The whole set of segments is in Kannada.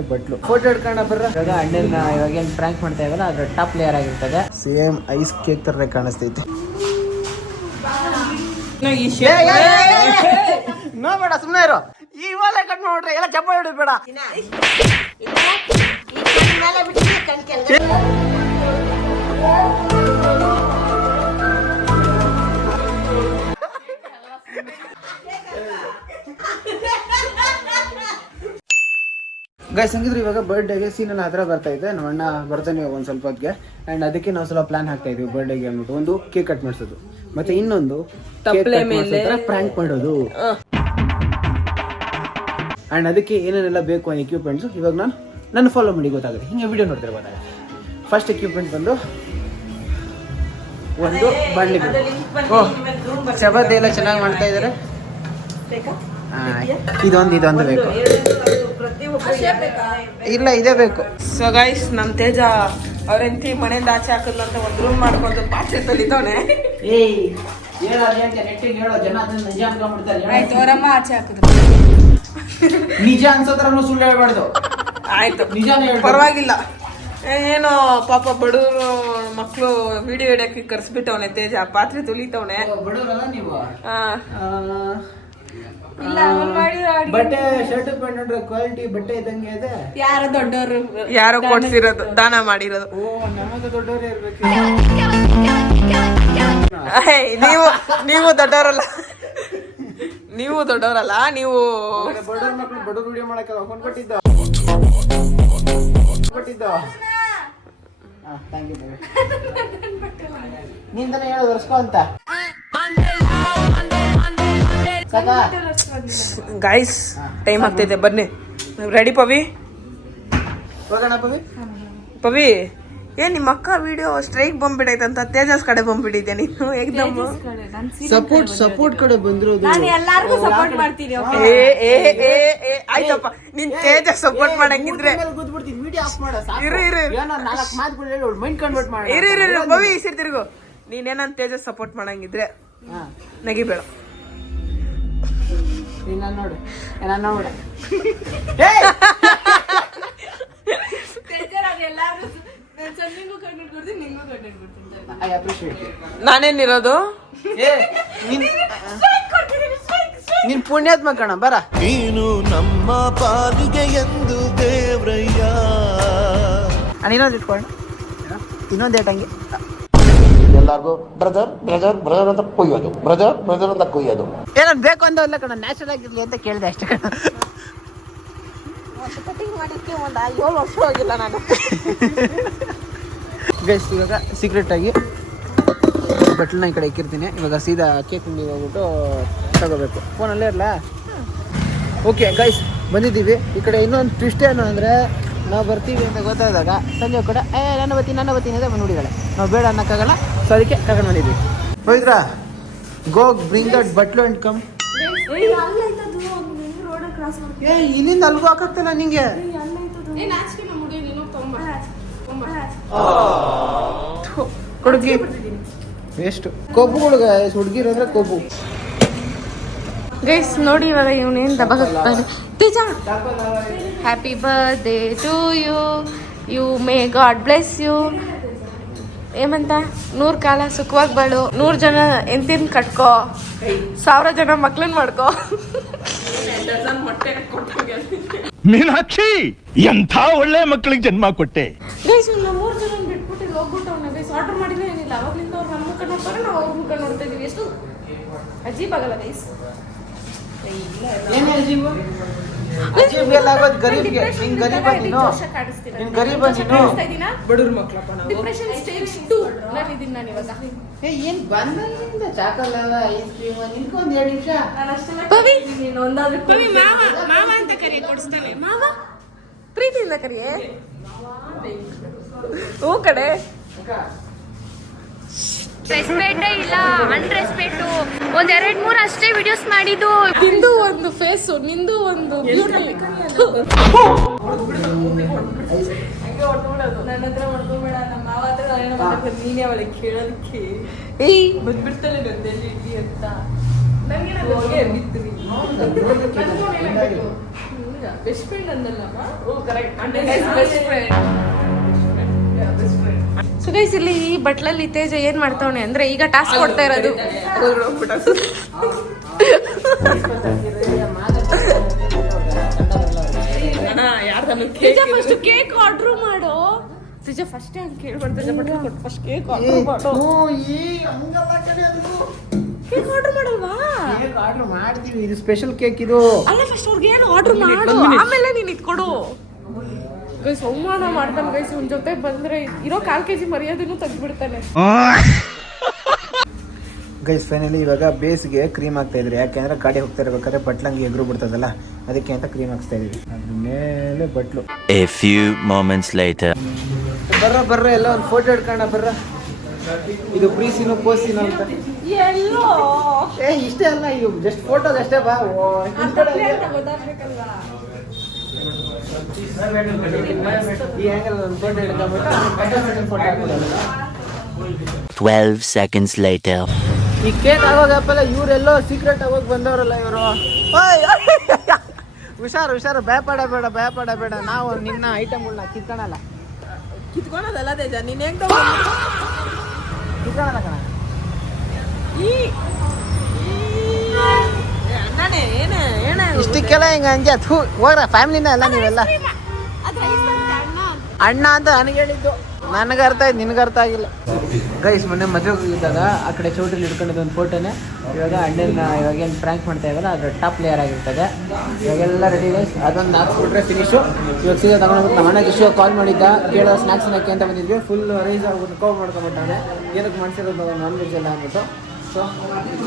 ಕಡೆ ಬಟ್ಲು. ಫೋಟೋ ಹಿಡ್ಕೊಂಡ ಬರ್ರ. ಇವಾಗ ಅಣ್ಣನ ಇವಾಗ ಏನು ಪ್ರ್ಯಾಂಕ್ ಮಾಡ್ತಾ ಇವಲ್ಲ ಅದ್ರ ಟಾಪ್ ಲೇಯರ್ ಆಗಿರ್ತದೆ. ಸೇಮ್ ಐಸ್ ಕೇಕ್ ತರ ಕಾಣಿಸ್ತೈತೆ. ನೋ ಬೇಡ, ಸುಮ್ಮನೆ ಇರೋ. ಇವಾಗ ಕಟ್ ಮಾಡ್ಬಿಟ್ರೆ ಎಲ್ಲ ಕೆಪ್ಪ ಹಿಡಿಬೇಡ. ಗೈಸ್ ಹಂಗಿದ್ರೆ ಇವಾಗ ಬರ್ಡೇಗೆ ಸೀನೆಲ್ಲ ಹತ್ರ ಬರ್ತಾ ಇದೆ. ನಮ್ಮ ಅಣ್ಣ ಬರ್ತಾನೆ ಇವಾಗ ಒಂದು ಸ್ವಲ್ಪ ಹೊತ್ತಿಗೆ. ಆ್ಯಂಡ್ ಅದಕ್ಕೆ ನಾವು ಸ್ವಲ್ಪ ಪ್ಲಾನ್ ಹಾಕ್ತಾ ಇದೀವಿ ಬರ್ಡೇಗೆ ಅಂದ್ಬಿಟ್ಟು. ಒಂದು ಕೇಕ್ ಕಟ್ ಮಾಡಿಸೋದು, ಮತ್ತೆ ಇನ್ನೊಂದು ಪ್ರ್ಯಾಂಕ್ ಮಾಡೋದು. ಆ್ಯಂಡ್ ಅದಕ್ಕೆ ಏನೇನೆಲ್ಲ ಬೇಕು ಅನ್ನೋ ಎಕ್ವಿಪ್ಮೆಂಟ್ಸು ಇವಾಗ ನಾನು ಫಾಲೋ ಮಾಡಿ ಗೊತ್ತಾಗುತ್ತೆ. ಹಿಂಗೆ ವಿಡಿಯೋ ನೋಡ್ತಾರೆ ಗೊತ್ತಾಗುತ್ತೆ. ಫಸ್ಟ್ ಎಕ್ವಿಪ್ಮೆಂಟ್ ಬಂದು ಒಂದು ಬಾಣಲಿ. ಓಹ್, ಚಪಾತಿ ಎಲ್ಲ ಚೆನ್ನಾಗಿ ಮಾಡ್ತಾ ಇದ್ದಾರೆ. ಇದೊಂದು ಬೇಕು. ಇಲ್ಲ, ಇದೇ ಬೇಕು. ಸೊ ಗೈಸ್, ನಮ್ ತೇಜ ಅವ್ರೆಂತಿ ಮನೆಯಿಂದ ಆಚೆ ಹಾಕಿದ್ಲು ಅಂತ ಒಂದು ರೂಮ್ ಮಾಡ್ಕೊಂಡು ಪಾತ್ರೆ ತೊಳಿತವನೆ. ಆಯ್ತು, ಅವರಮ್ಮ ಆಚೆ ಹಾಕಿದ್ರು. ನಿಜ ಅನ್ಸೋದ್ರನ್ನು ಸುಳ್ಳು ಹೇಳ್ಬಾರ್ದು. ಆಯ್ತು, ನಿಜಾನೇ, ಪರವಾಗಿಲ್ಲ. ಏನೋ ಪಾಪ ಬಡವರು ಮಕ್ಕಳು ವಿಡಿಯೋ ಹಿಡಿಯಕ್ಕೆ ಕರ್ಸ್ಬಿಟ್ಟವನೆ ತೇಜ. ಪಾತ್ರೆ ತುಳಿತವನೆ. ಬಡವರಲ್ಲ ನೀವು? ಇಲ್ಲ, ಬಟ್ಟೆ ಶರ್ಟ್ ಪ್ಯಾಂಟ್ ಕ್ವಾಲಿಟಿ ಬಟ್ಟೆ ಇದ್ದಂಗೆ ಇದೆ. ಯಾರೋ ದೊಡ್ಡವರು, ಯಾರೋ ಕೊಡ್ಸಿರೋದು, ದಾನ ಮಾಡಿರೋದು. ಓ, ನಮಗೆ ದೊಡ್ಡವರೇ ಇರ್ಬೇಕು. ನೀವು ದೊಡ್ಡವರಲ್ಲ, ನೀವು ದೊಡ್ಡವರಲ್ಲ. ನೀವು ಬಡವ್ರ ಮಕ್ಕಳು ಬಡವ್ರು ವಿಡಿಯೋ ಮಾಡಕ್ಕಲ್ಲ. ಫೋನ್ ಕೊಟ್ಟಿದ್ದ. ನಿಂದನೇ ಹೇಳು ವರ್ಷಕೋ ಅಂತ. ಗೈಸ್, ಟೈಮ್ ಆಗ್ತಿದೆ, ಬನ್ನಿ. ರೆಡಿ ಪವಿ? ಹೋಗೋಣ ಪವಿ. ಏನ್ ನಿಮ್ಮ ಅಕ್ಕ ವಿಡಿಯೋ ಸ್ಟ್ರೈಕ್ ಬಂದ್ಬಿಡೈತಂತ ತೇಜಸ್ ಕಡೆ ಬಂದ್ಬಿಟ್ಟಿದ್ಯಾ ನೀನು? ಏಕ್ದಮ್ ಸಪೋರ್ಟ್ ಕಡೆ ಬಂದಿರೋದು. ನಾನು ಎಲ್ಲಾರ್ಗೂ ಸಪೋರ್ಟ್ ಮಾಡ್ತೀನಿ. ಆಯ್ತಪ್ಪ, ನೀನ್ ತೇಜಸ್ ಸಪೋರ್ಟ್ ಮಾಡಂಗಿದ್ರೆ ಇರು ಪವಿ, ಈ ತಿರುಗು. ನೀನೇನಂತ ತೇಜಸ್ ಸಪೋರ್ಟ್ ಮಾಡಂಗಿದ್ರೆ ನಗಿಬೇಡ. ನೋಡು ನಾನೇನಿರೋದು ನೀನ್ ಪುಣ್ಯಾತ್ಮ ಕಣ. ಬರ, ನೀನು ನಮ್ಮ ಪಾಲಿಗೆ ಎಂದು ದೇವ್ರಯ್ಯ. ಇನ್ನೊಂದು ಇಟ್ಕೊಂಡು ಇನ್ನೊಂದು ಏಟಂಗೆ ಎಲ್ಲಾರ್ಗು ಬ್ರದರ್ ಅಂತ ಕೊಯ್ಯೋದು, ಬ್ರದರ್ ಅಂತ ಕೊಯ್ಯೋದು. ಏನದು ಬೇಕು ಅಂದವಲ್ಲ ಕಣ, ನ್ಯಾಚುರಲ್ ಆಗಿರ್ಲಿ ಅಂತ ಕೇಳಿದೆ ಅಷ್ಟೇ ಕಣ. ಕಟಿಂಗ್ ಮಾಡಿಕ್ಕೆ ಒಂದು 7 ವರ್ಷ ಆಗಿಲ್ಲ ನಾನು. ಗೈಸ್, ಇವಾಗ ಸೀಕ್ರೆಟ್ ಆಗಿ ಬಟ್ಲನ್ನ ಈ ಕಡೆ ಇಕ್ಕಿರ್ತೀನಿ. ಇವಾಗ ಸೀದಾ ಕೇಕ್ ತಿಂಡಿ ಹೋಗ್ಬಿಟ್ಟು ತಗೋಬೇಕು. ಫೋನಲ್ಲೇ ಇರಲ್ಲ. ಓಕೆ ಗೈಸ್, ಬಂದಿದ್ದೀವಿ. ಈ ಕಡೆ ಇನ್ನೊಂದು ಟ್ವಿಸ್ಟ್ ಏನು ಅಂದರೆ, ನಾವು ಬರ್ತೀವಿ ಅಂತ ಗೊತ್ತಾದಾಗ ಸಂಜೆ ಕೂಡ ನನ್ನ ಬರ್ತೀನಿ ಅಂತ ಬಂದ್ಬಿಟ್ಟಿದ್ದಾಳೆ. ನಾವು ಬೇಡ ಅನ್ನೋಕ್ಕಾಗಲ್ಲ, ಸೊ ಅದಕ್ಕೆ ತಗೊಂಡು ಬಂದಿದ್ವಿ. ಹೋಯ್ತ್ರಾ? ಗೋ ಬ್ರಿಂಗ್ ದಟ್ ಬಟ್ಲು ಅಂಡ್ ಕಮ್. ಇಲ್ಲಿಂದ ಅಲ್ಗೂ ಹಾಕತ್ತಲ್ಲ ನಿಂಗೆ. ಕೊಡುಗಿ ವೇಸ್ಟ್. ಕೊಬ್ಬುಗಳು ಹುಡುಗಿರಂದ್ರೆ ಕೊಬ್ಬು. ಗೈಸ್ ನೋಡಿ, ಇವಾಗ ಇವನೇನು ದಬ್ಬಾಗ್ತಾನೆ. Teja, happy birthday to you may God bless you. ಏಮಂತ 100 ಕಾಲ ಸುಖವಾಗಿ ಬಾಳು, 100 ಜನ ಎಂತಿನ ಕಟ್ಕೋ, 1000 ಜನ ಮಕ್ಳನ್ನ ಮಾಡ್ಕೋ. ಮೀನಾಕ್ಷಿ, ಎಂಥ ಒಳ್ಳೆ ಮಕ್ಕಳಿಗೆ ಜನ್ಮ ಕೊಟ್ಟೆ. ಗೈಸ್, 3 ಜನ ಬಿಟ್ಬಿಟ್ಟು ಹೋಗ್ಬಿಟ್ಟವನ್ನ. ಗೈಸ್, ಆರ್ಡರ್ ಮಾಡಿದ್ರೆ ಏನಿಲ್ಲ. ಅವಾಗ್ಲಿಂದ ಅವ್ರು ನಮ್ಮ ಮುಖ ನೋಡ್ತಾರೆ, ನಾವು ಅವ್ರ ಮುಖ ನೋಡ್ತಾ ಇದೀವಿ. ಎಷ್ಟು ಅಜೀಬ್ ಆಗಲ್ಲ ಗೈಸ್? ಬಡವ್ರ ಮಕ್ಕಳಪ್ಪ ನಾವು. ಡಿಪ್ರೆಷನ್ ಸ್ಟೇಜ್ 2 ನಾನು ಇದೀನಿ. ನಾನು ಇವಾಗ ಏನ್ ಬಂದ ಚಾಕಲ್ಲ ಐಸ್ ಕ್ರೀಮ್ ನಿನ್ಕೊಂದು 2 ನಿಮಿಷ ಪವಿ, ನೀನು ಒಂದಾದ್ರೂ ಪವಿ, ಮಾವ ಅಂತ ಕರಿ ಕೊಡಿಸ್ತಾನೆ. ಮಾವ ಪ್ರೀತಿಯಿಂದ ಕರಿಯೇ. ಹೂ ಕಡೆ. ರೆಸ್ಪೆಕ್ಟೇ ಇಲ್ಲ, ಅನ್ರೆಸ್ಪೆಕ್ಟು. 1-2-3 ಅಷ್ಟೇ ವಿಡಿಯೋಸ್ ಮಾಡಿದ್ದು. ನಿಂದು ಒಂದು ಫೇಸು, ನಿಂದು ಒಂದು ಬ್ಯೂಟಿ. ನನ್ನ ಹತ್ರ ಮಾಡ್ಕೊಬೇಡ, ನಮ್ಮ ಮಾವ ಹತ್ರ ನೀನೇ ಅವಳಿಗೆ ಕೇಳೋದಕ್ಕೆ. ಏಯ್, ಬಂದ್ಬಿಡ್ತಾಳೆ ನಂದಲ್ಲಿ ಇಡ್ಲಿ ಅಂತ. ನನಗೆ ಹೋಗಿ ಅನ್ಬಿಡ್ತೀನಿ. ಬೆಸ್ಟ್ ಫ್ರೆಂಡ್ ಅಂದಲ್ಲಮ್ಮ ಕರೆಕ್ಟ್ ಅಂದ್ರೆ ಬೆಸ್ಟ್ ಫ್ರೆಂಡ್ ಸೊ ಗೈಸ್ ಇಲ್ಲಿ ಈ ಬಟ್ಲಲ್ಲಿ ತೇಜ ಏನ್ ಮಾಡ್ತಾವನೆ ಅಂದ್ರೆ ಈಗ ಟಾಸ್ಕ್ ಕೊಡ್ತಾ ಇರೋದು. ತೇಜ ಫಸ್ಟ್ ಕೇಕ್ ಆರ್ಡರ್ ಮಾಡು. ತೇಜ ಫಸ್ಟ್ ಅಂತ ಕೇಳ್ಬಾರ್ದು, ಬಟ್ಲ ಕೊಟ್ಟು ಫಸ್ಟ್ ಕೇಕ್ ಆರ್ಡರ್ ಮಾಡು. ಕೇಕ್ ಆರ್ಡರ್ ಮಾಡಲ್ವಾ? ಕೇಕ್ ಆರ್ಡರ್ ಮಾಡ್ತೀವಿ, ಇದು ಸ್ಪೆಷಲ್ ಕೇಕ್ ಇದು. ಅಲ್ಲ ಫಸ್ಟ್ ಅವ್ರಿಗೆ ಏನು ಆರ್ಡರ್ ಮಾಡು, ಆಮೇಲೆ ನೀನು ಇದು ಕೊಡು. ಗೈಸ್ ಅವಮಾನ ಮಾಡ್ತಾನೆ ಗೈಸ್, ಒಂದ್ ಜೊತೆ ಬಂದ್ರೆ ಇರೋ 1/4 kg ಮರ್ಯಾದೆನೂ ತೆಗ್ದ್ಬಿಡ್ತಾನೆ. ಗೈಸ್ ಫೈನಲಿ ಇವಾಗ ಬೇಸ್ಗೆ ಕ್ರೀಮ್ ಹಾಕ್ತಾ ಇದ್ರಿ, ಯಾಕೆಂದ್ರೆ ಗಾಡಿ ಹೋಗ್ತಾ ಇರ್ಬೇಕಾದ್ರೆ ಬಟ್ಲಂಗೆ ಎಗ್ರು ಬಿಡ್ತದಲ್ಲ, ಅದಕ್ಕೆ ಅಂತ ಕ್ರೀಮ್ ಹಾಕ್ತಾ ಇದೀವಿ. ಅದ್ರ ಮೇಲೆ ಬಟ್ಲು. A few moments later. ಬರ್ರ ಎಲ್ಲ ಒಂದು ಫೋಟೋ ಹಿಡ್ಕೊಂಡ ಬರ್ರ. ಇದು ಪ್ರೀ ಸೀನು ಪೋಸ್ಟ್ ಸೀನು ಅಂತ ಎಲ್ಲೋ ಇಷ್ಟೇ ಅಲ್ಲ, ಇದು ಜಸ್ಟ್ ಫೋಟೋಸ್ ಅಷ್ಟೇ ಬಾ. ಈ ಆಂಗಲ್ ಒಂದು ಫೋಟೋ ಹಿಡ್ಕೊಂಡ್ಬಿಟ್ಟು ಫೋಟೋ ಹಾಕೋದು. 12 seconds later. ಈ ಕೇಕ್ ಆಗೋಗಪ್ಪಲ್ಲ ಇವರೆಲ್ಲೋ ಸೀಕ್ರೆಟ್ ಆಗೋಗಿ ಬಂದವರಲ್ಲ ಇವರು. ಹುಷಾರು ಭಯಪಡ ಬೇಡ. ನಾವು ನಿನ್ನ ಐಟಮ್ಗಳನ್ನ ಕಿತ್ಕೊಳಲ್ಲ ಕಿತ್ಕೊಳೋದಲ್ಲ ತೇಜ, ನೀನ್ ಹೆಂಗ್ ಕಿತ್ಕೊಳಲ್ಲ ಕಣ. ಅಣ್ಣನೇ ಏನೇ ಇಷ್ಟಕ್ಕೆಲ್ಲ ಹಿಂಗ ಹಂಗೆ ಹೋಗ್ರ ಫ್ಯಾಮಿಲಿನ ಅಲ್ಲ ನೀವೆಲ್ಲ. ಅಣ್ಣ ಅಂತ ನನಗೆ ಹೇಳಿದ್ದು, ನನಗೆ ಅರ್ಥ ಆಯ್ತು, ನಿನಗೆ ಅರ್ಥ ಆಗಿಲ್ಲ. ಗೈಸ್ ಮೊನ್ನೆ ಮದುವೆಗೆ ಇದ್ದಾಗ ಆ ಕಡೆ ಚೌಟ್ರಲ್ಲಿ ಹಿಡ್ಕೊಂಡಿದ್ದು ಒಂದು ಫೋಟೋನೇ. ಇವಾಗ ಅಣ್ಣನ ಇವಾಗ ಏನು ಪ್ರ್ಯಾಂಕ್ ಮಾಡ್ತಾ ಇದ್ದಾರೆ ಅದ್ರ ಟಾಪ್ ಪ್ಲೇಯರ್ ಆಗಿರ್ತದೆ. ಇವಾಗೆಲ್ಲ ರೆಡಿ ಗೈಸ್, ಅದೊಂದು ಹಾಕ್ಸ್ಬಿಟ್ರೆ ಫಿನಿಶು. ಇವಾಗ ಸೀದಾ ತಗೊಂಡೋಗ್ಬಿಟ್ಟು ನಮ್ಮ ಅಣ್ಣಗೆ ಇಷ್ಟು ಕಾಲ್ ಮಾಡಿದ್ದ, ಕೇಳೋ ಸ್ನ್ಯಾಕ್ಸ್ ಅನ್ನೋಕ್ಕೆ ಅಂತ ಬಂದಿದ್ವಿ. ಫುಲ್ ರೈಸ್ ಆಗ್ಬಿಟ್ಟು ಕೋವ್ ಮಾಡ್ಕೊಂಬಿಟ್ಟಾನೆ, ಏನಕ್ಕೆ ಮಾಡ್ಸಿರೋದು ನಾನ್ ವೆಜ್ ಎಲ್ಲ ಅಂದ್ಬಿಟ್ಟು. ಸೊ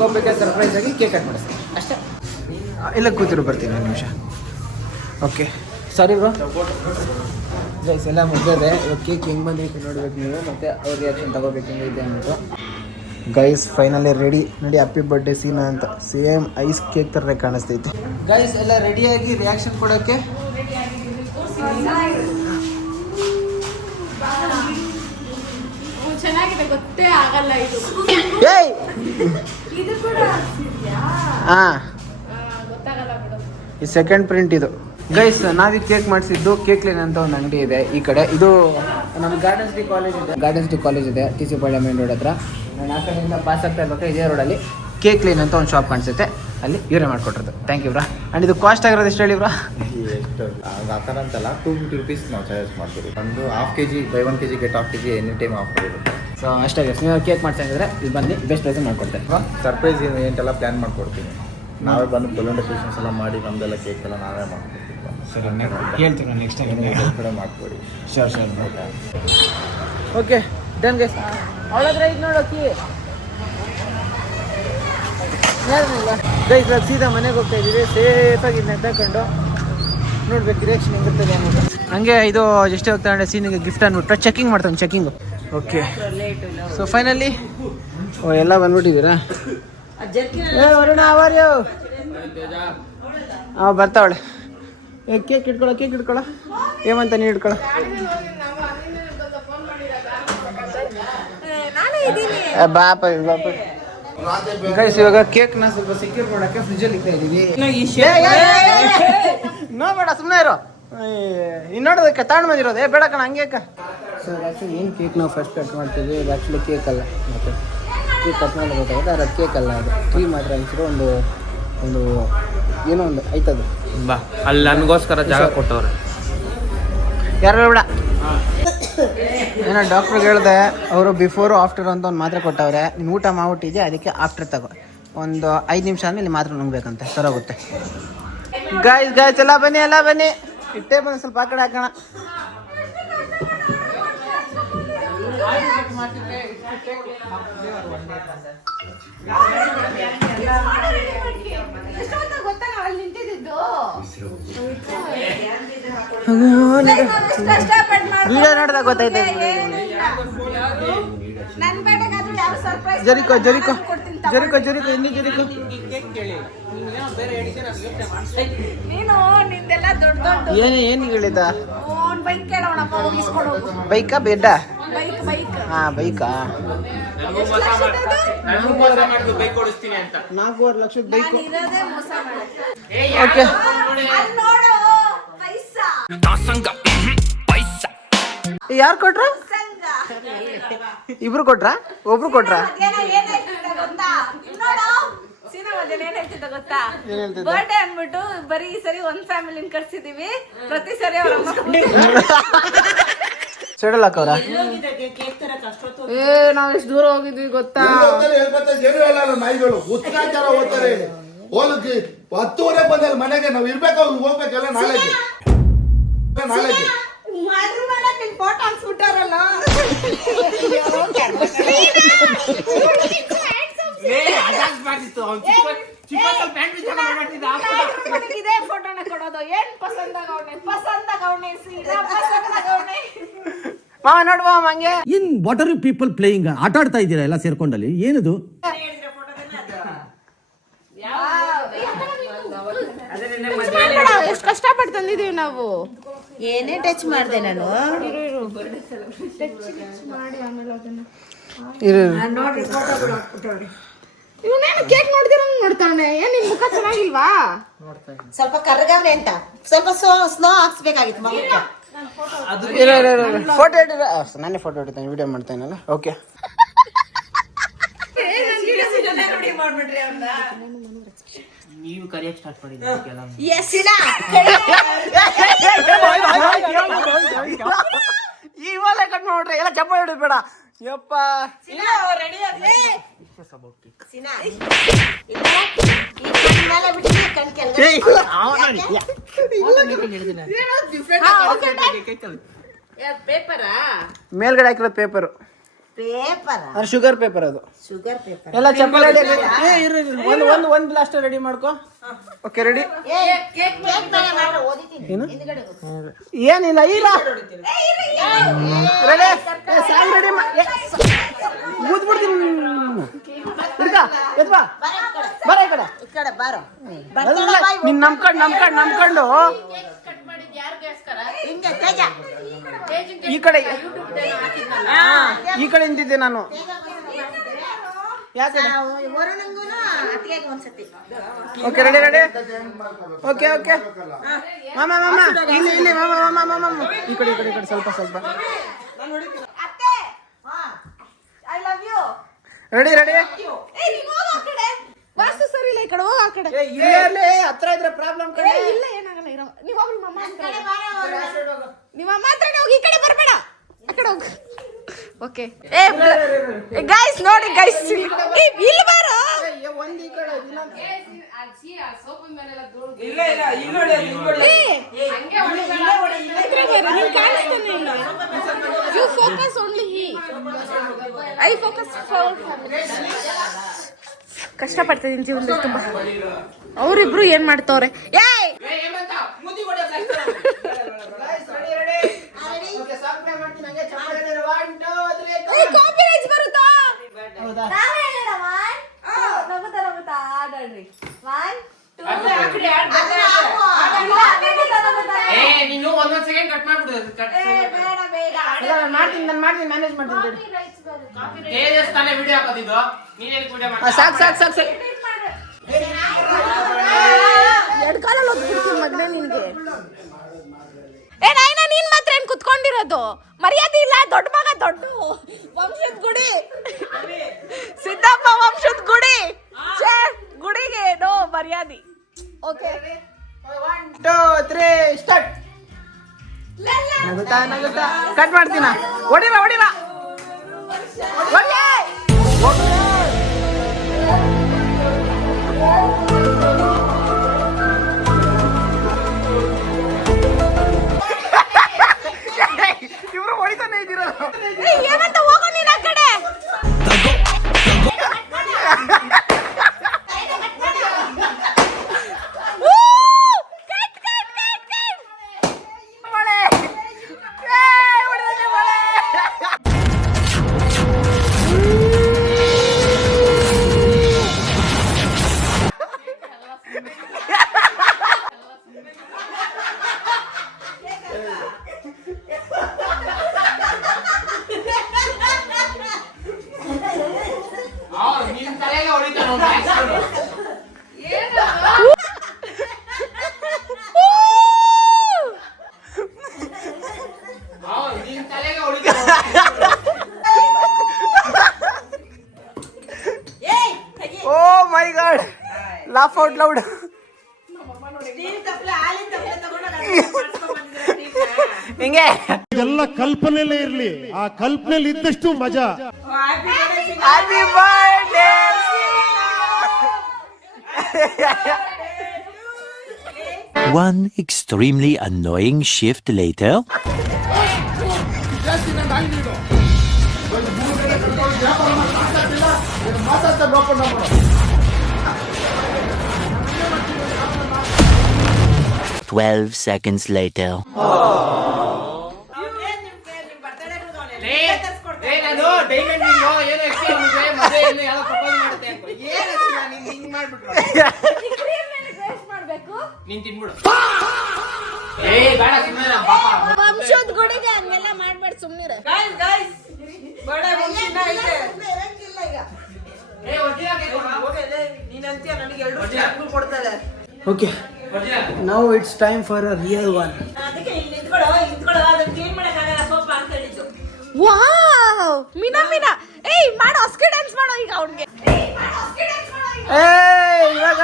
ಕೋಬೇಕಾದ್ರೆ ಸರ್ಪ್ರೈಸ್ ಆಗಿ ಕೇಕ್ ಕಟ್ ಮಾಡಿಸ್ತೀನಿ ಅಷ್ಟೇ. ಇಲ್ಲ ಕೂತಿರು, ಬರ್ತೀನಿ ಒಂದು ನಿಮಿಷ. Okay sorry bro. ಗೈಸ್ ಎಲ್ಲ ಮುಗ್ದಿದೆ. ಇವಾಗ ಕೇಕ್ ಹೆಂಗೆ ಬಂದಿತ್ತು ನೋಡ್ಬೇಕು ನೀವು, ಮತ್ತು ಅವ್ರ ರಿಯಾಕ್ಷನ್ ತಗೋಬೇಕು ಹೆಂಗಿದೆ ಅಂದ್ಬಿಟ್ಟು. ಗೈಸ್ ಫೈನಲಿ ರೆಡಿ ನೋಡಿ, ಹ್ಯಾಪಿ ಬರ್ಡೇ ಸೀನಾ ಅಂತ ಸೇಮ್ ಐಸ್ ಕೇಕ್ ಥರ ಕಾಣಿಸ್ತೈತೆ. ಗೈಸ್ ಎಲ್ಲ ರೆಡಿಯಾಗಿ ರಿಯಾಕ್ಷನ್ ಕೊಡೋಕ್ಕೆ. ಚೆನ್ನಾಗಿದೆ, ಗೊತ್ತೇ ಆಗಲ್ಲ ಇದು. ಏಯ್ ಹಾಂ ಗೊತ್ತಾಗಲ್ಲ ಬಿಡು. ಈ ಸೆಕೆಂಡ್ ಪ್ರಿಂಟ್ ಇದು. ಗೈಸ್ ನಾವೀಗ ಕೇಕ್ ಮಾಡಿಸಿದ್ದು ಕೇಕ್ ಲೈನ್ ಅಂತ ಒಂದು ಅಂಗಡಿ ಇದೆ ಈ ಕಡೆ. ಇದು ನಮ್ಮ ಗಾರ್ಡನ್ಸ್ ಡಿ ಕಾಲೇಜ್ ಇದೆ ಟಿ ಸಿ ಪಾಳ್ಯ ಮೇನ್ ರೋಡ್ ಹತ್ರ. ನಾನು ಆ ಕಡೆಯಿಂದ ಪಾಸ್ ಆಗ್ತಾ ಇರ್ಬೇಕು, ಇದೇ ರೋಡಲ್ಲಿ ಕೇಕ್ ಲೈನ್ ಅಂತ ಒಂದು ಶಾಪ್ ಕಾಣಿಸುತ್ತೆ, ಅಲ್ಲಿ ಇವರೇ ಮಾಡಿಕೊಟ್ರದ್ದು. Thank you bro. ಆ್ಯಂಡ್ ಇದು ಕಾಸ್ಟ್ ಆಗಿರೋದು ಎಷ್ಟು ಹೇಳಿ ಬ್ರಾ? ಎಷ್ಟು ಆ ಥರ ಅಂತಲ್ಲ, 250 rupees ನಾವು ಚಾರ್ಜ್ ಮಾಡ್ತೀವಿ. ಒಂದು ½ kg by 1 kg get ½ kg any time offer ಇರುತ್ತೆ. ಸೊ ಅಷ್ಟೇ ಗೈಸ್, ನೀವು ಕೇಕ್ ಮಾಡ್ತಾ ಇದ್ರೆ ಇಲ್ಲಿ ಬಂದು ಬೆಸ್ಟ್ ಪ್ರೈಸ್ ಮಾಡ್ಕೊಡ್ತಾರೆ. ಸರ್ಪ್ರೈಸ್ ಏನೆಲ್ಲ ಪ್ಲ್ಯಾನ್ ಮಾಡ್ಕೊಡ್ತೀವಿ, ನಾವೇ ಬಂದು ಬಲೂನ್ ಡೆಕೋರೇಷನ್ಸ್ ಎಲ್ಲ ಮಾಡಿ ನಮ್ದೆಲ್ಲ ಕೇಕ್ ಎಲ್ಲ ನಾವೇ ಮಾಡ್ಕೊಡ್ತೀವಿ. ಸರಿ ಹೇಳ್ತೀನಿ ನೆಕ್ಸ್ಟ್ ಟೈಮ್ ಕಡೆ ಮಾಡ್ಕೊಡಿ. Sure okay done guys. ಅವಳಾದ್ರೆ ಇದು ನೋಡೋಕಿ ಗೈಸ್, ಸೀದಾ ಮನೆಗೆ ಹೋಗ್ತಾ ಇದ್ದೀವಿ. ಸೇಫಾಗಿ ಇದನ್ನ ತಗೊಂಡು ನೋಡ್ಬೇಕು ರಿಯಾಕ್ಷನ್ ಹೆಂಗಿರ್ತದೆ ಅನ್ನೋದು. ಹಂಗೆ ಇದು ಎಷ್ಟೇ ಹೋಗ್ತಾ ಇದ್ದೆ ಸೀನಿಗೆ ಗಿಫ್ಟ್ ಅಂದ್ಬಿಟ್ಟು ಚೆಕಿಂಗ್ ಮಾಡ್ತಾನೆ, ಚೆಕಿಂಗು. ಓಕೆ ಸೊ ಫೈನಲಿ ಎಲ್ಲ ಬಂದ್ಬಿಟ್ಟಿದ್ದೀರಾ? ವರುಣ ಅವರ್ಯು ಬರ್ತಾವಳೆ. ಕೇಕ್ ಇಟ್ಕೊಳ್ಳೋ ಏಮಂತ ನೀನು ಇಟ್ಕೊಳ್ಳೋ. ಬಾಪ ಗೈಸ್ ಇವಾಗ ಕೇಕ್ನ ಸ್ವಲ್ಪ ಸೆಕ್ಯೂರ್ ಮಾಡೋಕ್ಕೆ ಫ್ರಿಜ್ಜಲ್ಲಿ ಇಡ್ತಾ ಇದ್ದೀವಿ. ಬೇಡ ಸುಮ್ಮನೆ ಇರೋ, ಇನ್ನೋಡೋದಕ್ಕೆ ತಾಂಡ್ ಬಂದಿರೋದು. ಬೇಡ ಕಣ ಹಂಗೆ. ಸೊ ಆ್ಯಕ್ಚುಲಿ ಏನು ಕೇಕ್ ನಾವು ಫಸ್ಟ್ ಕಟ್ ಮಾಡ್ತೀವಿ, ಇದು ಆ್ಯಕ್ಚುಲಿ ಕೇಕ್ ಅಲ್ಲ. ಮತ್ತು ಕೇಕ್ ಕಟ್ ಮಾಡಬೇಕಾಗುತ್ತೆ, ಅದು ಕೇಕ್ ಅಲ್ಲ, ಅದು ಕ್ರೀಮ್ ಮಾತ್ರ ಅನ್ಸಿರೋ ಒಂದು ಏನೋ ಒಂದು ಆಯ್ತದು. ಬಾ ಅಲ್ಲಿ ನನಗೋಸ್ಕರ ಜಾಗ ಕೊಟ್ಟವ್ರೆ ಯಾರು ಬೇಡ. ಏನೋ ಡಾಕ್ಟ್ರಿಗೆ ಹೇಳಿದೆ, ಅವರು ಬಿಫೋರು ಆಫ್ಟರ್ ಅಂತ ಒಂದು ಮಾತ್ರೆ ಕೊಟ್ಟವ್ರೆ. ನೀನು ಊಟ ಮಾಡ್ಬಿಟ್ಟಿದ್ದೆ, ಅದಕ್ಕೆ ಆಫ್ಟರ್ ತಗೋ, ಒಂದು 5 ನಿಮಿಷ ಆದಮೇಲೆ ಮಾತ್ರ ನುಂಗ್ಬೇಕಂತೆ, ಸರೋಗುತ್ತೆ. ಗಾಯ್ಸ್ ಎಲ್ಲ ಬನ್ನಿ ಇಟ್ಟೇ ಬಂದು ಸ್ವಲ್ಪ ಆ ಕಡೆ ಹಾಕೋಣ. ವಿಡಿಯೋ ನೋಡಿದಾಗ ಗೊತ್ತಾಯ್ತು. ಜರಿಕೋ ಎಲ್ಲಿ ಜರಿಕೋ. ಏನು ಹೇಳಿದ? ಬೈಕಾ ಬೆಡ್ಡ? ಹಾಂ ಬೈಕಾ. 4.5 ಲಕ್ಷದ ಬೈಕು. ಓಕೆ ಯಾರು ಕೊಟ್ರು? ಇಬ್ರು ಕೊಟ್ರಾ? ಒಬ್ರು ಕೊಟ್ರಾ? ಗೊತ್ತಾ ಬರ್ಡೇ ಅಂದ್ಬಿಟ್ಟು ಬರೀ ಈ ಸರಿ ಒಂದ್ ಫ್ಯಾಮಿಲಿನ ಕರ್ಸಿದೀವಿ, ಪ್ರತಿ ಸರಿ ಅವ್ರ ಸೆಡಲ್ ಹಾಕವ್ರ? ನಾವ್ ಎಷ್ಟು ದೂರ ಹೋಗಿದ್ವಿ ಗೊತ್ತಾ? ನಾಯಿಗಳು ಉತ್ಕಾಚಾರ ಓದ್ತಾರೆ. ಹೋಲಕ್ಕೆ 10:30 ಬಂದಲ್ಲಿ ಮನೆಗೆ ನಾವು ಇರ್ಬೇಕು, ಹೋಗ್ಬೇಕಲ್ಲ ನಾಳೆಗೆ. ಫೋಟೋ ಹಾಕ್ಸ್ಬಿಟ್ಟಾರಲ್ಲ. ಇದೇ ಫೋಟೋನ ಕೊಡೋದು. ಏನ್ ಪಸಂದಾಗವ್ನೆ ಮಾವ ನೋಡುವ ಹಂಗೆ. In what are you people playing? ಆಟ ಆಡ್ತಾ ಇದ್ದೀರಾ ಎಲ್ಲ ಸೇರ್ಕೊಂಡಲ್ಲಿ? ಏನದು? ಎಷ್ಟು ಕಷ್ಟಪಟ್ಟು ತಂದಿದೀವಿ ನಾವು. ಏನೇ ಟಚ್ ಮಾಡಿದೆ ನಾನು. ಇವನೇನು ಕೇಕ್ ನೋಡಿದಿರ ನೋಡ್ತಾನೆ. ಏನ್ ನಿನ್ ಮುಖ ಚೆನ್ನಾಗಿಲ್ವಾ? ಸ್ವಲ್ಪ ಕರ್ಗವ್ರೆ ಅಂತ ಸ್ವಲ್ಪ ಸ್ನೋ ಹಾಕ್ಸ್ಬೇಕಾಗಿತ್ತು ಮಗುಗೆ. ಫೋಟೋ ಇಟ್ಟಿರ? ನಾನೇ ಫೋಟೋ ಇಡ್ತೇನೆ, ವಿಡಿಯೋ ಮಾಡ್ತೇನಲ್ಲ. ಓಕೆ ನೀವು ಕರಿಯಕ್ ಸ್ಟಾರ್ಟ್ ಮಾಡಿದ್ರಿ. ಇವಾಗ ಕಟ್ ಮಾಡ್ರಿ, ಎಲ್ಲ ಚಪ್ಪ ಹಿಡಿದ್ಬೇಡ ಯಪ್ಪ. ಮೇಲ್ಗಡೆ ಹಾಕಿರೋ ಪೇಪರ್, ಶುಗರ್ ಪೇಪರ್, ಅದು ಎಲ್ಲ ಚಪ್ಪಲ್ ಒಂದ್ ಬ್ಲಾಸ್ಟ್ ರೆಡಿ ಮಾಡ್ಕೊ. Okay ready? ಏನಿಲ್ಲ ಇಲ್ಲ ರೆಡಿ. Song ready ಊದ್ಬಿಡ್ತೀನಿ. ಬರ ಈ ಕಡೆ ನಿನ್ ನಂಬ್ಕೊಂಡು ಈ ಕಡೆ ನಿಂತಿದ್ದೆ ನಾನು. ಯಾಕೆ? Okay ready ready. Okay okay ಮಾಮ ಇಲ್ಲಿ ಮಾಮ ಈ ಕಡೆ ಸ್ವಲ್ಪ ರೆಡಿ ರೆಡಿ. ವಾಸ್ತು ಸರಿ ಇಲ್ಲ, ಈ ಕಡೆ ಹೋಗ. ಆ ಕಡೆ ಇಲ್ಲೇ ಹತ್ರ ಇದ್ರೆ ಪ್ರಾಬ್ಲಮ್ ಕಡೆ. ಇಲ್ಲ ಏನಾಗಲ್ಲ, ಇರೋ. ನೀವ್ ಹೋಗಿ ನಿಮ್ಮ ಅಮ್ಮ ಹತ್ರನೇ ಹೋಗಿ. ಈ ಕಡೆ ಬರಬೇಡ, ಆ ಕಡೆ ಹೋಗು. ಓಕೆ ಗೈಸ್ ನೋಡಿ, ಗೈಸ್ ಇಲ್ಲಿ ಬಾರೋ. ಒಂದ್ ಈ ಕಡೆ you focus only he. I focus. ಕಷ್ಟಪಡ್ತಿದ್ದೀನಿ ಜೀವನದಲ್ಲಿ ತುಂಬಾ. ಅವ್ರಿಬ್ರು ಏನ್ ಮಾಡ್ತವ್ರೆ? ಕಾಪಿರೈಟ್ಸ್ ಬರುತ್ತಾ? ನೀನು ಒಂದೊಂದ್ ಸೆಕೆಂಡ್ ಕಟ್ ಮಾಡ್ಬಿಡು. ಮಾಡ್ತೀನಿ ಮ್ಯಾನೇಜ್ ಮಾಡ್ತೀನಿ. ತಾನೇ ವಿಡಿಯೋ ಹಾಕೋದಿದ್ದು, ನೀನೇನು ವಿಡಿಯೋ ಮಾಡಿ. ಸಾಕು ಎರಡು ಕಾಲಲ್ಲಿ ಹೋಗ್ಬಿಡ್ತೀನಿ ಮಗನೇ ನಿನ್ಗೆ. ಏನಾಯ್ನ ನೀನ್ ಮಾತ್ರ ಏನ್ ಕುತ್ಕೊಂಡಿರೋದು? ಮರ್ಯಾದೆ ಇಲ್ಲ. ದೊಡ್ಡ ಮಗ, ದೊಡ್ಡ ವಂಶದ ಗುಡಿ, ಸಿದ್ದಪ್ಪ ವಂಶದ ಗುಡಿ, ಗುಡಿಗೆ ನೋ ಮರ್ಯಾದೆ. Okay 1 2 3 start. ನಗುತ್ತಾ ಕಟ್ ಮಾಡ್ತೀನ. ಹೊಡಿಲ್ಲ ಇಬ್ರು ಹೊಡಿತಾನೆ ಇದ್ದೀರ. ಏನಂತ ಹೋಗೋ ನೀನ್ ಆ ಕಡೆ. ಲೌಡ್. ಹಿಂಗೆ ಇದೆಲ್ಲ ಕಲ್ಪನೆಲೇ ಇರ್ಲಿ, ಆ ಕಲ್ಪನೆಲಿ ಇದ್ದಷ್ಟು ಮಜಾ. Happy birthday. One extremely annoying shift later. ಮಾತಾಡ್ತಾ ನೋಡ್ಕೊಂಡು 12 seconds later. ನಾನು ಡೈಮಂಡ್ ರಿಂಗು ಏನೋ ಎಕ್ಸ್ಟ್ರಾ ಅವನಿಗೆ ಮದುವೆ ಏನು ಯಾರೋ ಪ್ರಪೋಸ್ ಮಾಡುತ್ತೆ ಅಂತ ಏನು ನೀನು ಹಿಂಗೆ ಮಾಡ್ಬಿಟ್ರು. ನೀನು ತಿನ್ಬಿಡು. ಏ ಬೇಡ ಸುಮ್ಮನೆ ಪಾಪ ವಂಶದ ಗುಡಿಗೆ ಹಂಗೆಲ್ಲ ಮಾಡ್ಬೇಡ ಸುಮ್ಮನಿರೆ. ಏ ಒಟ್ಟಿಗೆ ನೀನಂತೀಯ ನನಗೆ 2 ಚಾಕ್ಲೇಟ್ ಕೊಡ್ತಾರೆ. Okay, now it's time for a real one. ಅದಕ್ಕೆ ಇಲ್ಲಿ ನಿಂತ್ಕೊಳ್ಳೋ ಅದನ್ನ ಕ್ಲೀನ್ ಮಾಡಕ್ಕಾಗಲ್ಲ ಸೋಫಾ ಅಂತ ಹೇಳಿದ್ದು. ವಾವ್ ಮೀನಾ ಏಯ್ ಮಾಡು ಅಸ್ಕಿ ಡ್ಯಾನ್ಸ್ ಮಾಡೋ ಈಗ ಅವ್ನಿಗೆ. ಇವಾಗ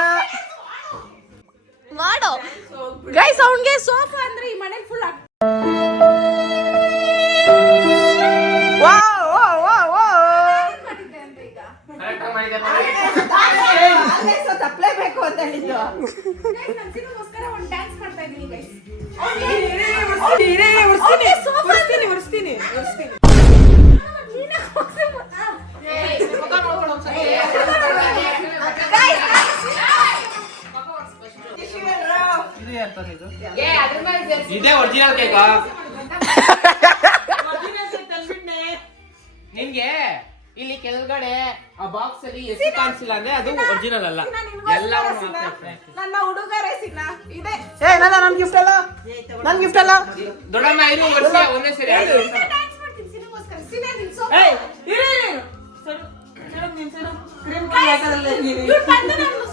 ಮಾಡೋ ಗೈಸ್, ಅವ್ನಿಗೆ ಸೋಫಾ ಅಂದ್ರೆ ಈ ಮನೇಲಿ ಫುಲ್ ತಪ್ಪಲೇಬೇಕು ಅಂತ ಹೇಳಿದ್ದು. ಉರ್ಸ್ತೀನಿ. ಇದೇ ಒರಿಜಿನಲ್ ಕೇಕಾ ನಿನ್ಗೆ ಇಲ್ಲಿ ಕೆಳಗಡೆ ಆ ಬಾಕ್ಸ್ ಅಲ್ಲಿ ಎಷ್ಟು ಕಾಣಿಸಿಲ್ಲ ಅಂದ್ರೆ ಅದು ಒರಿಜಿನಲ್ ಅಲ್ಲ, ಎಲ್ಲ ನನ್ನ ಹುಡುಗರೇ ಸಿನ್ನ ಇದೆ. ನನ್ ಗಿಫ್ಟ್ ಅಲ್ಲ, ದೊಡ್ಡಮ್ಮ ಇರು ವರ್ಷ ಒಂದೇ ಸರಿ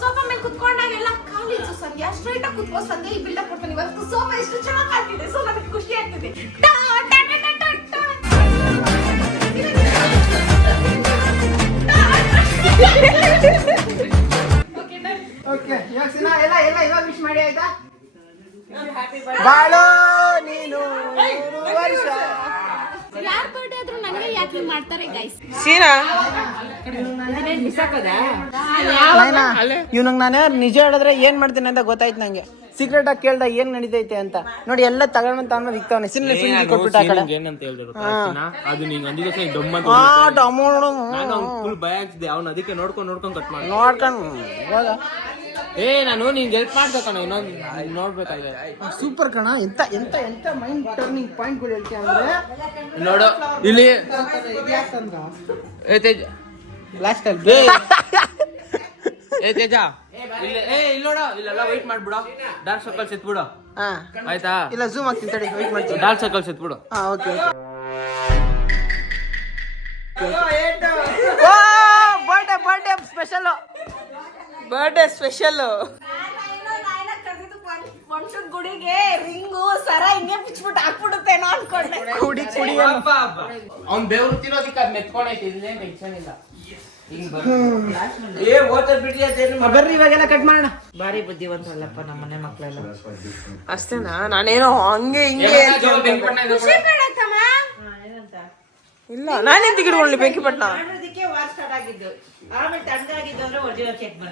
ಸೋಫಾ ಮೇಲೆ ಕುತ್ಕೊಂಡಾಗೆಲ್ಲ ಕಾಲಿತ್ತು ಸಂಧ್ಯಾ ಸ್ಟ್ರೈಟ್ ಆಗಿ ಕುತ್ಕೋ ಸಂಧ್ಯಾ ಈ ಬಿಲ್ಡಪ್ ಕೊಡ್ತಾನೆ. ಇವತ್ತು ಸೋಫಾ ಎಷ್ಟು ಚೆನ್ನಾಗಿ ಕಾಣ್ತಿದೆ, ಸೊ ನನಗೆ ಖುಷಿ ಆಗ್ತಿದೆ. ಓಕೆ, ಇವಾಗ ವಿಶ್ ಮಾಡಿ ಆಯ್ತಾ? ಬಾಳೋ ನೀನು ವರ್ಷ. ಯಾರ ಬರ್ಡೇ ಆದ್ರೂ ನನಗೆ ಯಾಕೆ ಮಾಡ್ತಾರೆ ಗೈಸ್? ಸೀನಾ ಇವ್ ನಾನು ನಿಜ ಹೇಳಿದ್ರೆ ಏನ್ ಮಾಡ್ತೀನಿ ಅಂತ ಗೊತ್ತಾಯ್ತು ನಂಗೆ. ಸೀಕ್ರೆಟ್ ಆಗಿ ಕೇಳ್ದ ಏನ್ ನಡೀತೈತೆ ಅಂತ ನೋಡಿ, ಎಲ್ಲ ತಗೊಂಡ್ ತಾನು ಇಕ್ತಾವನೆ. ಕೊಟ್ಬಿಟ್ಟ ಆ ಕಡೆ ಏನಂತ ಹೇಳಿದ್ರು ಅದು ನೀನ್ ಅಂದಿದ ಫುಲ್ ಭಯ ಆಗ್ತಿದೆ ಅವ್ನು, ಅದಕ್ಕೆ ನೋಡ್ಕೊಂಡು ಕಟ್ ಮಾಡಿ ಏ ನಾನು ನಿಂಗೆ ಹೆಲ್ಪ್ ಮಾಡ್ಬೇಕಣ್ಣ, ಇನ್ನೊಂದು ನೋಡ್ಬೇಕಾದ್ರೆ. ಸೂಪರ್ ಕಣ. ಎಂತ ಎಂತ ಎಂತ ಮೈಂಡ್ ಟರ್ನಿಂಗ್ ಪಾಯಿಂಟ್ ಹೇಳ್ತೀಯ ಅಂದ್ರೆ ನೋಡು ಇಲ್ಲಿ ಲಾಸ್ಟ್ ಅಲ್ಲಿ ಏ ತೇಜ ಇಲ್ಲಿ ನೋಡು, ಇಲ್ಲೆಲ್ಲ ವೈಟ್ ಮಾಡ್ಬಿಡು, ಡಾರ್ಕ್ ಸರ್ಕಲ್ಸ್ ಎತ್ಬಿಡು ಆಯ್ತಾ? ಇಲ್ಲ ಝೂಮ್ ಆಗ್ತೀನಿ ತಡಿ, ವೆಯ್ಟ್ ಮಾಡ್ತೀನಿ. ಡಾರ್ಕ್ ಸರ್ಕಲ್ಸ್ ಎತ್ಬಿಡು. Okay birthday special. ವಂಶದ ಗುಡಿಗೆ ರಿಂಗು ಸರ ಹಿಂಗೆ ಬಿಚ್ಬಿಟ್ಟು ಹಾಕ್ಬಿಡುತ್ತೇನೋ ಅನ್ಕೊಂಡೆ. ಕುಡಿ ಅವ್ನ್ ಬೆವ್ರು ತಿನ್ನೋದಿಕ್ಕೆ ಅದ್ ಮೆತ್ಕೊಂಡೈತಿ, ಇಲ್ಲೇ ಟೆನ್ಷನ್ ಇಲ್ಲ. ಬರ್ರಿ ಇವಾಗೆಲ್ಲ ಕಟ್ ಮಾಡೋಣ. ಬಾರಿ ಬುದ್ಧಿವಂತಲ್ಲಪ್ಪ ನಮ್ಮ ಮನೆ ಮಕ್ಕಳೆಲ್ಲ. ಅಷ್ಟೇನಾ? ನಾನೇನೋ ಹಂಗೆ ಹಿಂಗೆ ಇಲ್ಲ, ನಾನೇನ್ ತಿಗಿಡ್ಕೊಳ್ಳಿ ಬೆಂಕಿ ಪಟ್ನ.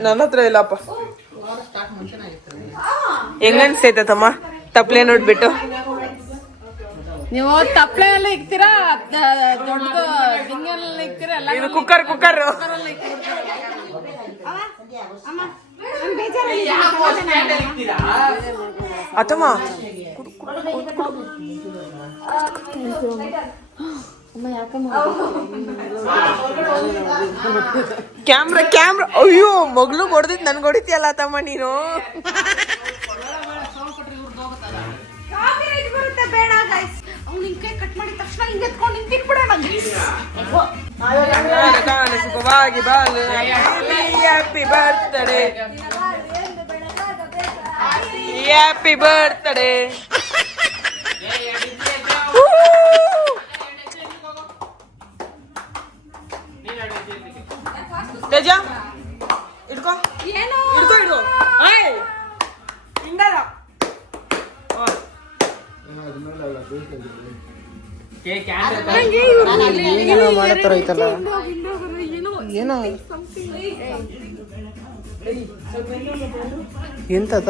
ನನ್ನ ಹತ್ರ ಇಲ್ಲಪ್ಪ. ಹೆಂಗನ್ಸ್ತೈತ ತಮ್ಮ ತಪ್ಲೆ ನೋಡ್ಬಿಟ್ಟು? ನೀವು ತಪ್ಪಲೆ ಎಲ್ಲ ಇಕ್ತೀರಾ, ದೊಡ್ಡದು ದಿಂಗಲ್ಲಿ ಇಕ್ತೀರಾ? ಇದು ಕುಕ್ಕರ್ ಅತ್ತಮ್ಮ ಕ್ಯಾಮ್ರಾ ಅಯ್ಯೋ ಮಗ್ಳು ಹೊಡೆದಿದ್ ನನ್ಗೆ ಹೊಡಿತೀಯಲ್ಲ ತಮ್ಮ ನೀನು. ಬೇಡ ಗೈಸ್, ಅವ್ನು ಹಿಂಗೆ ಕಟ್ ಮಾಡಿದ ತಕ್ಷಣ ಹಿಂಗೆ ಎತ್ಕೊಂಡು ನಿಂತಿಟ್ಬಿಡೋಣ. ಸುಖವಾಗಿ ಬಾಳು, ಹ್ಯಾಪಿ ಬರ್ತ್ಡೇ, ಹ್ಯಾಪಿ ಬರ್ತ್ಡೇ. ತೇಜ ಇಡ್ಕೋ, ಇಡು ಹಂಗಲ್ಲ ಏನೋ ಮಾಡತ್ತರ ಐತಲ್ಲ ಏನೋ ಎಂತದ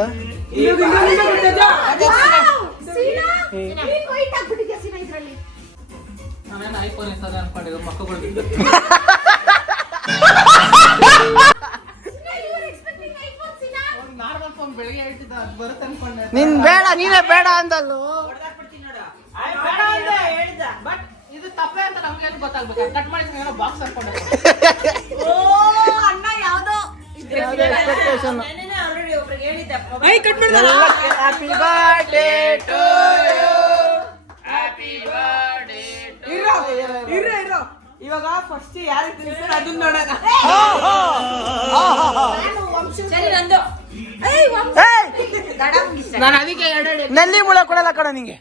ಐಫೋನ್ ಇರ್ತದ ಅನ್ಕೊಂಡಿದ್ದು ಮಕ್ಕಳು ನಾರ್ಮಲ್ ಫೋನ್ ಬೆಳಿಗ್ಗೆ ಹೇಳ್ತಿದ್ದ ಅದು ಬರುತ್ತೆ ಅನ್ಕೊಂಡೆ. ನೀನ್ ಬೇಡ ನೀನೇ ಬೇಡ ಅಂತಲ್ಲೋ. ಬಟ್ ಇದು ತಪ್ಪೇ ಅಂತ ನಮ್ಗೇನು ಗೊತ್ತಾಗ್ಬೇಕು. ಕಟ್ ಮಾಡಿದ್ರೆ ಏನೋ ಬಾಕ್ಸ್ ಅನ್ಕೊಂಡೆ. ಅಣ್ಣ ಯಾವ್ದೋ expectation. Happy birthday to you, happy birthday to you. ಇರೋ ಇವಾಗ ಫಸ್ಟ್ ಯಾರಿಗೆ ತಿನ್ಸ್ತಾರೆ ಅದನ್ನ ನೋಡೋಣ. ನಾನು ಅದಕ್ಕೆ ಎರಡು ನೆಲ್ಲಿ ಮುಳ ಕೊಡಲ್ಲ ಕಣ ನಿಂಗೆ.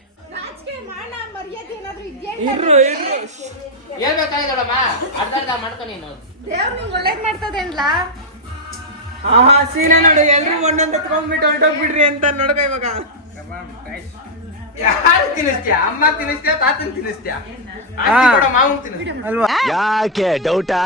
ಹೇಳ್ಬೇಕಾಗಿಲ್ಲಮ್ಮ, ಅರ್ಧ ಮಾಡ್ಕೊ ನೀನು. ಒಳ್ಳೇದ್ ಮಾಡ್ತದೇನ್ಲ ಸೀನಾ ನೋಡು, ಎಲ್ರು ಒಂದೊಂದು ಎತ್ಕೊಂಡ್ಬಿಟ್ಟು ಹೊರಟೋಗ್ಬಿಡ್ರಿ ಅಂತ ನೋಡ್ಕೊ ಇವಾಗ. ಯಾರು ತಿನ್ನಿಸ್ತೀಯ? ಅಮ್ಮ ತಿನ್ನಿಸ್ತೀಯ, ತಾತನ್ ತಿನ್ನಿಸ್ತೀಯ, ಮಾವನ್ ತಿನ್ನಿಸ್ತೀಯ ಅಲ್ವಾ? ಯಾಕೆ ಡೌಟಾ?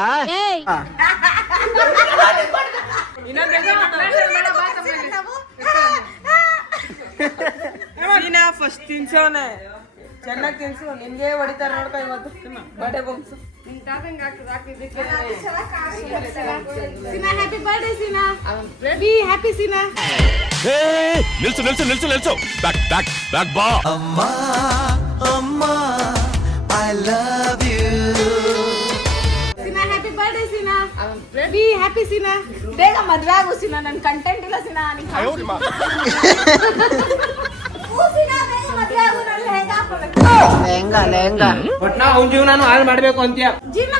ಸೀನಾ ಫಸ್ಟ್ ತಿನ್ಸೋನೆ, ಚೆನ್ನಾಗಿ ತಿನ್ಸು. ನಿನ್ಗೆ ಹೊಡಿತಾರ ನೋಡ್ಕೊ ಇವತ್ತು ಬಡೆ ಬೊಂಬ್ಸು. Happy birthday Seena, be happy Seena. ನಿಲ್ಸು ನಿಲ್ಸು ನಿಲ್ಸು ನಿಲ್ಸು, ಬ್ಯಾಕ್ ಬ್ಯಾಕ್ ಬ್ಯಾಕ್ ಬಾ. ಅಮ್ಮ ಅಮ್ಮ I love you. Seena happy birthday Seena, be happy Seena. ಬೇಗ ಮದ್ವೆ ಆಗು ಸೀನಾ, ನನ್ ಕಂಟೆಂಟ್ ಇಲ್ಲ ಸೀನಾ. ಲೆಹಂಗಾ ಲೆಹಂಗಾ ಬಟ್ ನಾ ಅವ್ನ ಜೀವನ ಹಾಳು ಮಾಡ್ಬೇಕು ಅಂತೀಯ. ಜೀವನ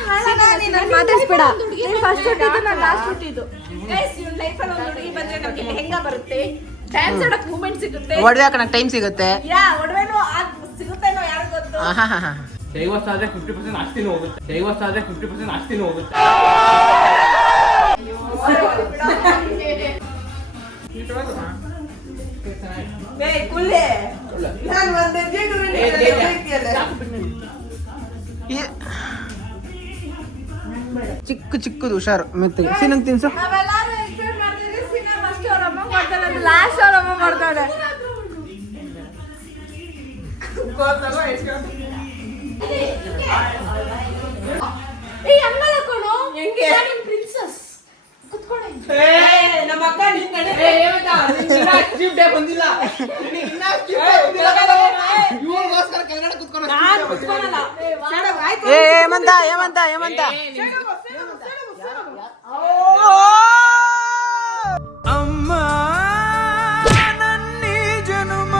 ಮಾತಾಡ್ಸ್ಬೇಡ. ಫಸ್ಟ್ ಹುಟ್ಟಿದ್ದು ನಾನು ಲಾಸ್ಟ್ ಹುಟ್ಟಿದ್ದು. ಗೈಸ್ ಇವ್ನ ಲೈಫಲ್ಲಿ ಒಂದು ಹುಡುಗಿ ಬಂದ್ರೆ ನಮ್ಗೆ ಲೆಹಂಗಾ ಬರುತ್ತೆ, ಡ್ಯಾನ್ಸ್ ಆಡಕ್ ಮೂಮೆಂಟ್ ಸಿಗುತ್ತೆ, ಒಡವೆ ಹಾಕಣಕ್ ಟೈಮ್ ಸಿಗುತ್ತೆ. ಒಡವೆನೂ ಸಿಗುತ್ತೇನೋ ಯಾರು ಗೊತ್ತು. ಡೈವರ್ಸ್ ಆದ್ರೆ 50% ಆಸ್ತಿನೂ ಹೋಗುತ್ತೆ. ಡೈವರ್ಸ್ ಆದ್ರೆ 50% ಆಸ್ತಿನೂ ಹೋಗುತ್ತೆ. ಕುಲ್ಲೆ ನಾನು ಒಂದ್ ಚಿಕ್ಕ ಚಿಕ್ಕದು ಹುಷಾರು ಮೆತ್ತಗೆ. ಸೀನಂಗ್ ತಿನ್ಸು. ನಾವೆಲ್ಲರೂ ಎಕ್ಸ್ಪೆಕ್ಟ್ ಮಾಡ್ತಿದ್ವಿ ಸೀನಾ ಫಸ್ಟ್ ಅವ್ರ ಅಮ್ಮ ಮಾಡ್ತಾಳೆ, ಲಾಸ್ಟ್ ಅವ್ರ ಅಮ್ಮ ಮಾಡ್ತಾಳೆ. ಏ ಹಂಗಲ್ಲ ಕಣೋ, ಹೆಂಗೆ? ಪ್ರಿನ್ಸಸ್ ಕುತ್ಕೊಳ್ಳಿ. ನಮ್ಮ ಅಕ್ಕ ನಿನ್ ಕಡೆ ಬಂದಿಲ್ಲ ಇವ್ರಿಗೋಸ್ಕರ ಕೆಳಗಡೆ ಕುತ್ಕೊಂಡು ನಾನು ಕುತ್ಕೊಳ್ಳಲ್ಲ. ಆಯ್ತು ಏಮಂತ ಏಮಂತ ಏಮಂತ ಅಮ್ಮ ನನ್ನಿ ಜನುಮ.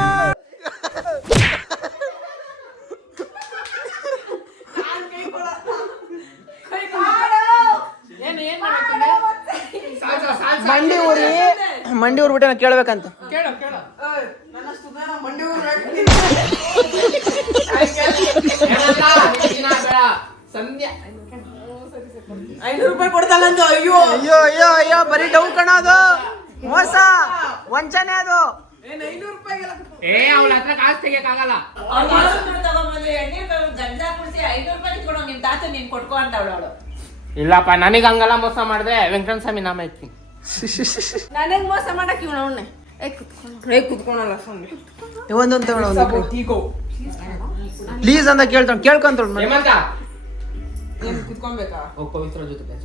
ಮಂಡಿ ಊರ್ ಬಿಟ್ಟೆ ಕೇಳ್ಬೇಕಂತ. ಕೇಳು ಕೇಳು. ನನ್ನಷ್ಟು ಮಂಡಿ ಊರು ಸಂಧ್ಯಾ 500 ರೂಪಾಯಿ ಕೊಡ್ತಾಳ ಅಂತ. ಅಯ್ಯೋ ಅಯ್ಯೋ ಅಯ್ಯೋ ಅಯ್ಯೋ ಬರೀ ಡೌ ಕಣ, ಅದು ಮೋಸ ವಂಚನೆ ಅದು. 500 ರೂಪಾಯಿಗೆಲ್ಲ ಅವಳ ಹತ್ರ ಕಾಸು ತೆಗಿಯಕ್ಕಾಗಲ್ಲ. ಇಲ್ಲಪ್ಪ, ನನಗೆ ಹಂಗಲ್ಲ ಮೋಸ ಮಾಡಿದೆ. ವೆಂಕಟೇಶ್ವರ ಸ್ವಾಮಿ ನಾಮ ಇರ್ತೀನಿ. ನನಗ್ ಮೋಸ ಮಾಡಕ್ ಇವನವನ್ನೇ. ಕುತ್ಕೊಳಲ್ಲ ಸ್ವಾಮಿ. ಒಂದೊಂದು ತಗೊಳ್ಳೋ ಪ್ಲೀಸ್ ಅಂತ ಕೇಳ್ಕೊಂತ ಹೇಮಂತ ಏನ್ ಕುತ್ಕೊಬೇಕಾ? ಹೋಗ್ ಪವಿತ್ರ ಜೊತೆ ಕೆಲಸ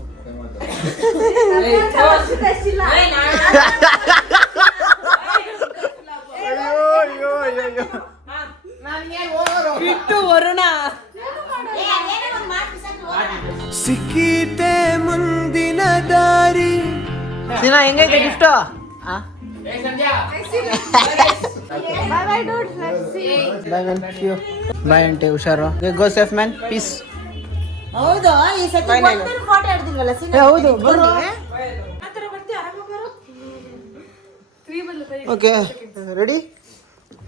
ಬಿಟ್ಟು ವರುಣ ಸಿಕ್ಕಿತೆ ಮುಂದಿನ ದಾರಿ. ಸೀನಾ ಹೆಂಗೈತೆ ಗಿಫ್ಟು? ಬಾಯ್ ಅಂಟೆ, ಹುಷಾರು. ಗೋ ಸೇಫ್ ಮ್ಯಾನ್, ಪೀಸ್. ಹೌದು ಈ ಸತಿ ಫೋಟೋ ಹಿಡ್ದಿಲ್ವಲ್ಲ ಸೀನಾ? ಹೌದು ಬರ್ರು. ಓಕೆ ರೆಡಿ,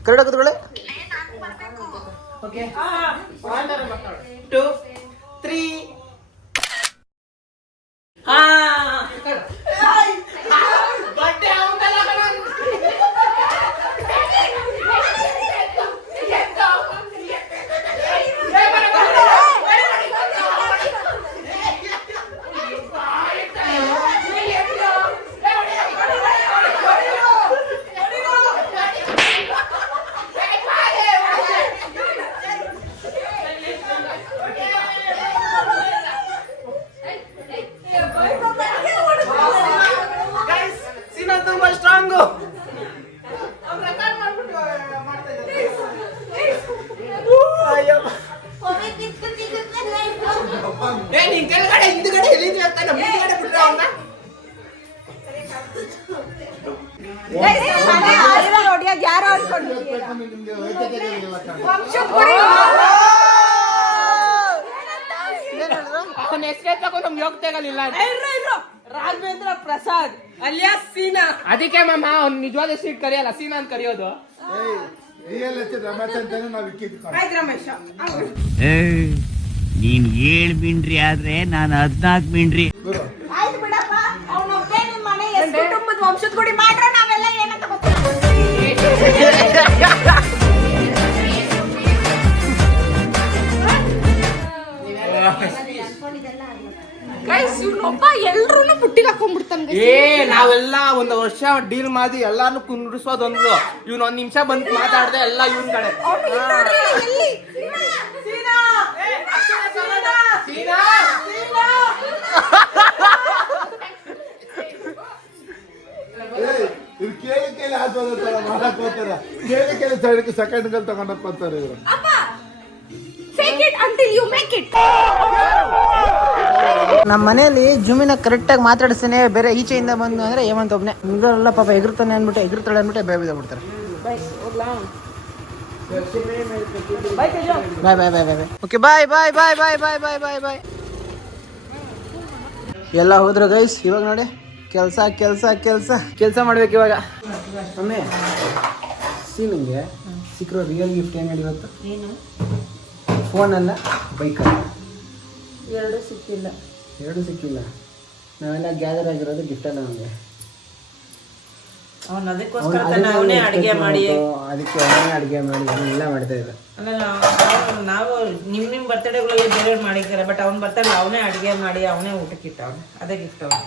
ಕರೆಕ್ಟ್ ಕೂತ್ಕೊಳ್ಳಿ. ಓಕೆ 2 3 ಬಟ್ಟೆ ಹಾಕೊಂಡು ನಿಮ್ಗೆ ವೈದ್ಯಕೀಯ ಇವತ್ತು ಅವನ ಹೆಸರೇ ತಗೊಂಡು ನಮ್ಗೆ ಹೋಗ್ತಾಗಲಿಲ್ಲ ರಾಘವೇಂದ್ರ ಪ್ರಸಾದ್ ಅಲಿಯಾಸ್ ಸೀನಾ. ಅದಕ್ಕೆ ಮಾಮ ಅವ್ನು ನಿಜವಾದ ಸೀಟ್ ಕರೆಯಲ್ಲ, ಸೀನಾ ಅಂತ ಕರೆಯೋದು. ರಿಯಲ್ ಎಸ್ಟೇಟ್ ರಮೇಶ್ ಅಂತಾನೆ ನಾವು ಇಕ್ಕಿದ್ದು. ಆಯ್ತು ರಮೇಶ. ನೀನ್ 7 ಮಿಂಡ್ರಿ ಆದ್ರೆ ನಾನು 14 ಮಿಂಡ್ರಿ. ಆಯ್ತು ಬಿಡಪ್ಪ, ಅವನೊಬ್ಬೇ ನಿಮ್ಮ ಮನೆ ಎಷ್ಟು ಕುಟುಂಬದ ವಂಶದ ಗುಡಿ ಮಾಡ್ರ ನಾವೆಲ್ಲ ಏನಂತ ಇವ್ನೊಬ್ಬ ಎಲ್ರೂ ಬುಟ್ಟಿಗೆ ಹಾಕೊಂಡ್ಬಿಡ್ತಾನೆ. ನಾವೆಲ್ಲ ಒಂದು ವರ್ಷ ಡೀಲ್ ಮಾಡಿ ಎಲ್ಲಾನು ಕುಂಡ್ರಿಸೋದೊಂದು. ಇವ್ನು 1 ನಿಮಿಷ ಬಂದು ಮಾತಾಡ್ದೆ ಎಲ್ಲ ಇವನ್ ಕಡೆ. ಇವ್ರು ಕೇಳಿ ಆಸ್ಪತ್ರೆ ಮಾಡಕ್ ಹೋಗ್ತಾರ, ಕೇಳಿ ಸೆಕೆಂಡ್ಗಳು ತಗೊಂಡಕ್ ಹೋಗ್ತಾರೆ ಇವರು. ನಮ್ಮ ಮನೆಯಲ್ಲಿ ಜುಮಿನ ಕರೆಕ್ಟಾಗಿ ಮಾತಾಡಿಸ್ತೇನೆ, ಬೇರೆ ಈಚೆಯಿಂದ ಬಂದು ಅಂದ್ರೆ ಹೇಮಂತ್ ಒಬ್ಬನೇ ಇದೆಲ್ಲ ಪಾಪ ಎಗರ್ತಾನೆ ಅಂದ್ಬಿಟ್ಟು ಎಗರ್ತಾಳೆ ಅಂದ್ಬಿಟ್ಟು ಭಯ ಬಿದ್ಬಿಡ್ತಾರೆ. ಬಾಯ್ ಬಾಯ್ ಬಾಯ್ ಬಾಯ್ ಬಾಯ್. ಓಕೆ ಬಾಯ್ ಬಾಯ್ ಬಾಯ್ ಬಾಯ್ ಬಾಯ್ ಬಾಯ್ ಬಾಯ್ ಬಾಯ್. ಎಲ್ಲ ಹೋದ್ರು ಗೈಸ್. ಇವಾಗ ನೋಡಿ ಕೆಲಸ ಕೆಲಸ ಕೆಲಸ ಕೆಲಸ ಮಾಡ್ಬೇಕು ಇವಾಗ. ಒಮ್ಮೆ ಸೀನಿಂಗೆ ಸಿಕ್ಕಿರೋ ರಿಯಲ್ ಗಿಫ್ಟ್ ಏನು ಹೇಳಿವತ್ತು? ಏನು? ಫೋನಲ್ಲ, ಬೈಕಲ್ಲ. ಎರಡು ಸಿಕ್ಕಿಲ್ಲ. ನಾವೆಲ್ಲ ಗ್ಯಾದರ್ ಆಗಿರೋದು ಗಿಫ್ಟ್ ಅಲ್ಲ ನಮಗೆ. ಅದಕ್ಕೋಸ್ಕರ ಅವನೇ ಅಡಿಗೆ ಮಾಡಿ ಅದಕ್ಕೆ ಅಡುಗೆ ಮಾಡಿ ಎಲ್ಲ ಮಾಡ್ತಾ ಇದ್ದ. ನಾವು ನಿಮ್ ಬರ್ತಡೇಗಳಲ್ಲಿ ಬೇರೆ ಮಾಡಿದ್ದಾರೆ, ಬಟ್ ಅವ್ನ ಬರ್ತಡೇ ಅವನೇ ಅಡಿಗೆ ಮಾಡಿ ಅವನೇ ಊಟಕ್ಕೆ ಇಟ್ಟವನು. ಅದೇ ಗಿಫ್ಟ್ ಅವನು.